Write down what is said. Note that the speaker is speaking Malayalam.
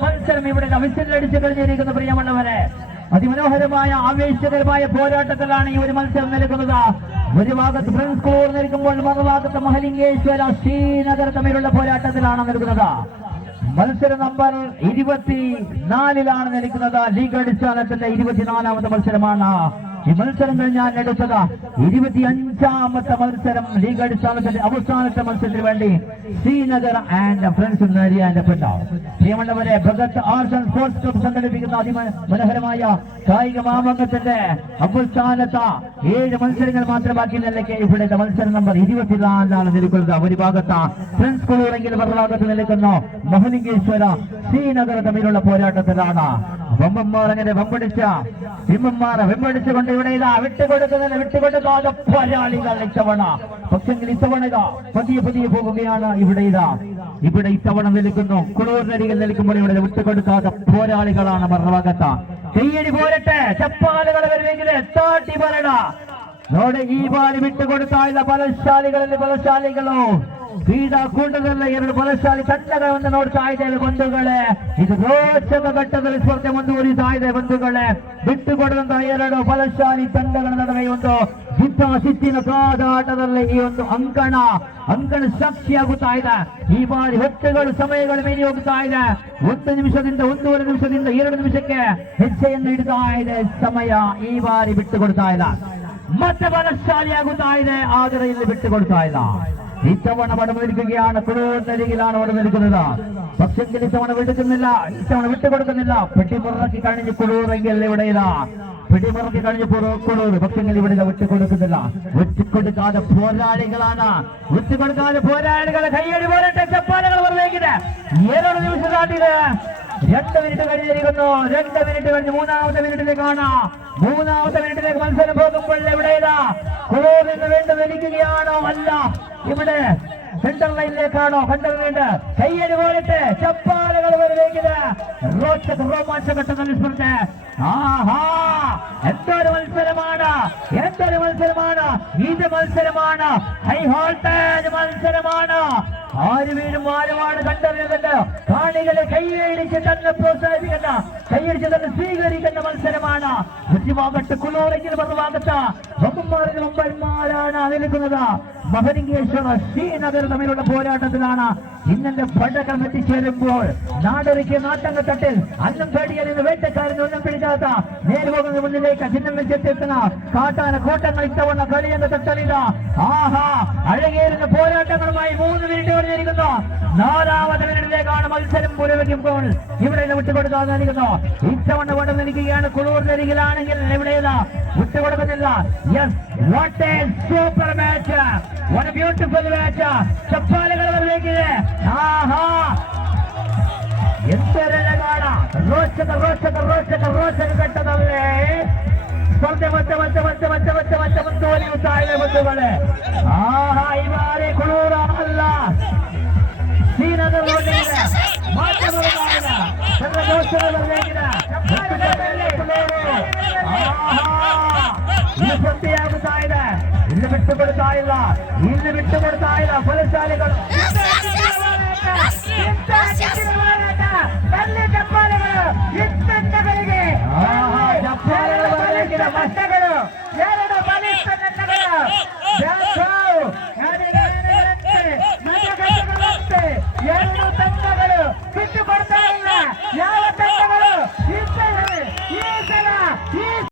മത്സരം ഇവിടെ വിസിലടിച്ചു കഴിഞ്ഞിരിക്കുന്ന പ്രിയമുള്ളവരെ, അതിമനോഹരമായ ആവേശകരമായ പോരാട്ടത്തിലാണ് ഈ ഒരു മത്സരം നൽകുന്നത്. ഒരു ഭാഗത്ത് ഫ്രണ്ട്സ് സ്കോർ നിൽക്കുമ്പോൾ മറുഭാഗത്ത് മഹലിംഗേശ്വര ശ്രീനഗർ തമ്മിലുള്ള പോരാട്ടത്തിലാണ് നിൽക്കുന്നത്. മത്സര നമ്പർ 24 നിൽക്കുന്നത്. ലീഗ് അടിസ്ഥാനത്തിന്റെ 24ാമത്തെ മത്സരമാണ് ഈ മത്സരം കഴിഞ്ഞാൽ എടുത്തത്. 25ാമത്തെ മത്സരം ലീഗ് അടിസ്ഥാനത്തിന്റെ അവസാനത്തെ മത്സരത്തിന് വേണ്ടി ശ്രീനഗർ ആൻഡ് ഫ്രണ്ട്സ് പ്രിയമുള്ളവരെ, Bhagat arts and sports club സംഘടിപ്പിക്കുന്ന അതിമനോഹരമായ കായിക മാമാങ്കത്തിന്റെ അവസാനത്തെ 7 മത്സരങ്ങൾ മാത്രം ബാക്കി നിലയ്ക്ക് ഇവിടെ മത്സരം നമ്പർ 24 നിൽക്കുന്നത്. ഒരു ഭാഗത്ത് ഫ്രണ്ട്സ് സ്കൂളെങ്കിൽ മറുഭാഗത്ത് നിൽക്കുന്നു മഹലിംഗേശ്വര ശ്രീനഗർ തമ്മിലുള്ള പോരാട്ടത്തിലാണ്. വമ്പന്മാർ അങ്ങനെ വെമ്പടിച്ചുകൊണ്ട് ഇവിടെ ഇതാ വിട്ടുകൊടുക്കാതെ പോരാളികൾ ഇത്തവണ. പക്ഷെങ്കിൽ ഇത്തവണ പതിയെ പോവുകയാണ്. ഇവിടെ ഇത്തവണ നിൽക്കുന്നു കുളൂരിനരികിൽ നിൽക്കുമ്പോൾ ഇവിടെ വിട്ടുകൊടുക്കാതെ പോരാളികളാണ് മറുഭാഗത്ത്. കയ്യടി പോരട്ടെ, ചപ്പാലുകളെ താട്ടി പറയണ നോടെ ഈ ബാലി വിട്ടുകൊടുത്തായുള്ള ബലശാലികളോ ಕ್ರೀಡಾ ಕೂಟದಲ್ಲಿ 2 ಬಲಶಾಲಿ ತಂಡಗಳನ್ನು ನೋಡ್ತಾ ಇದ್ದೇವೆ ಬಂಧುಗಳೇ. ಇದು ರೋಚಕ ಘಟ್ಟದಲ್ಲಿ ಸ್ಪರ್ಧೆ ಮುಂದುವರಿತಾ ಇದೆ ಬಂಧುಗಳೇ. ಬಿಟ್ಟುಕೊಡದಂತಹ 2 ಬಲಶಾಲಿ ತಂಡಗಳ ನಡುವೆ ಒಂದು ಜಿದ್ದಾಜಿದ್ದಿನ ಕಾದಾಟದಲ್ಲಿ ಈ ಒಂದು ಅಂಕಣ ಸಾಕ್ಷಿಯಾಗುತ್ತಾ ಇದೆ. ಈ ಬಾರಿ ಹೊಟ್ಟೆಗಳು ಸಮಯಗಳು ಮೀರಿ ಹೋಗ್ತಾ ಇದೆ. 1 ನಿಮಿಷದಿಂದ 1.5 ನಿಮಿಷದಿಂದ 2 ನಿಮಿಷಕ್ಕೆ ಹೆಜ್ಜೆಯನ್ನು ಇಡ್ತಾ ಇದೆ ಸಮಯ. ಈ ಬಾರಿ ಬಿಟ್ಟುಕೊಡ್ತಾ ಇಲ್ಲ, ಮತ್ತೆ ಬಲಶಾಲಿಯಾಗುತ್ತಾ ಇದೆ, ಆದರೆ ಇಲ್ಲಿ ಬಿಟ್ಟುಕೊಡ್ತಾ ಇಲ್ಲ. ഇത്തവണ വടമെടുക്കുകയാണ്, കുളൂരിനരികിലാണ് വടമെടുക്കുന്നത്. പക്ഷെങ്കിൽ ഇത്തവണ വിട്ടുകൊടുക്കുന്നില്ല. പെട്ടിമുറക്കി കഴിഞ്ഞ് കുളൂരെങ്കിൽ ഇവിടെ പിടിമുറക്കി കഴിഞ്ഞ് കുളൂർ. പക്ഷെങ്കിൽ ഇവിടെ വിട്ടുകൊടുക്കുന്നില്ല. വിട്ടുകൊടുക്കാതെ പോരാളികളാണ്. പോരാളികളെ കയ്യടി പോരട്ടെ, ചപ്പാലകൾ പുറത്തേക്കിട്ട് 7 നിമിഷം കാട്ടിയത് 2 മിനിറ്റ് കഴിഞ്ഞിരിക്കുന്നു. 2 മിനിറ്റ് കഴിഞ്ഞ് 3ാമത്തെ മിനിറ്റിലേക്കാണ്. 3ാമത്തെ മിനിറ്റിലേക്ക് മത്സരം പോകുമ്പോൾ ഇവിടെ കുളൂരിന് വേണ്ടി വലിക്കുകയാണോ? അല്ല, ഇവിടെ സെന്റർ ലൈനിലേക്കാണോ? കണ്ടറിഞ്ഞിട്ട് കയ്യടി പോരട്ടെ, ചപ്പാലകൾ വരവേക്കുന്നത് രോമാഞ്ചഘട്ടത്തിൽ സ്പർദ്ധ. എന്തൊരു മത്സരമാണ്! ഇത് മത്സരമാണ്, ഹൈ വോൾട്ടേജ് മത്സരമാണ്. ആര് വീഴും ആരുമാണ് കണ്ടറിയുന്നുണ്ട്. കാണികളെ കൈയടിച്ച് തന്നെ പ്രോത്സാഹിപ്പിക്കുന്ന, കൈയടിച്ച് തന്നെ സ്വീകരിക്കുന്ന മത്സരമാണ്. ഭാഗത്ത് കുളൂരെങ്കിൽ മറുഭാഗത്ത് വമ്പന്മാരാണ് നിൽക്കുന്നത്. മഹലിംഗേശ്വര ശ്രീനഗർ തമ്മിലുള്ള പോരാട്ടത്തിലാണ് ഇന്നലെ പടകം എത്തിച്ചേരുമ്പോൾ നാടൊരുക്കിയ നാട്ടങ്ങ തട്ടിൽ അന്നം പേടിയിൽ നിന്ന് വേട്ടക്കാരൻ ഒന്നും പിടിക്കാത്ത നേരെ പോകുന്ന മുന്നിലേക്ക് ചിഹ്നം വെച്ചെത്തുന്ന കാട്ടാന കൂട്ടങ്ങൾ ഇത്തവണ കളിയെന്ന തട്ടലില്ല. അഴകേറുന്ന പോരാട്ടങ്ങളുമായി 3 മിനിറ്റ് കഴിഞ്ഞിരിക്കുന്നു. 4ാമത്തെ മിനിറ്റിലേക്കാണ് മത്സരം പുരോഗമിക്കുമ്പോൾ ഇവിടെ വിട്ടുകൊടുക്കാതെ നൽകുന്നു. ഇത്തവണ വടന്നിരിക്കുകയാണ്. കുളൂരിനരികിലാണെങ്കിൽ ഇവിടെ വിട്ടുകൊടുക്കുന്നില്ല. Yes, what a super match, what a beautiful match. ചപ്പാലുകൾ വരവേക്കില്ലേ, എന്തൊരഴകാണ്! രോചക ഘട്ടതല്ലേ സ്പർദ്ധೆ ಮತ್ತೆ ಮುಂದುವರಿಯುತ್ತಾ ಇದೆ ಬಂಧುಗಳೇ. ಈ ಬಾರಿ ಕುಳೂರ ಅಲ್ಲ, ಶ್ರೀನಗರ ಸ್ಪರ್ಧೆಯಾಗುತ್ತಾ ಇದೆ. ಇಲ್ಲಿ ಬಿಟ್ಟುಕೊಡ್ತಾ ಇಲ್ಲ ಬಲಶಾಲಿಗಳು.